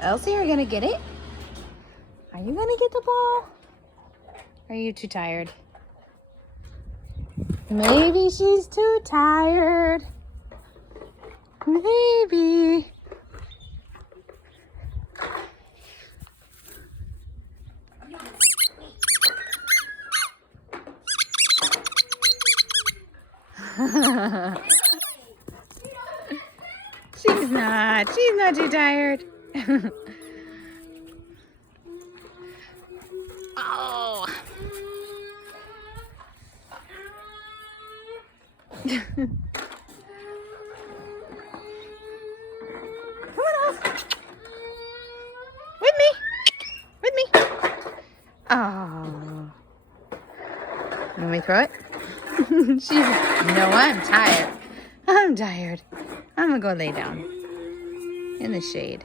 Elsie, are you gonna get it? Are you gonna get the ball? Are you too tired? Maybe she's too tired. Maybe. She's not too tired. Oh. Come on, Elf. With me. With me. Oh. Let me throw it. She's, no, I'm tired. I'm tired. I'm gonna go lay down in the shade.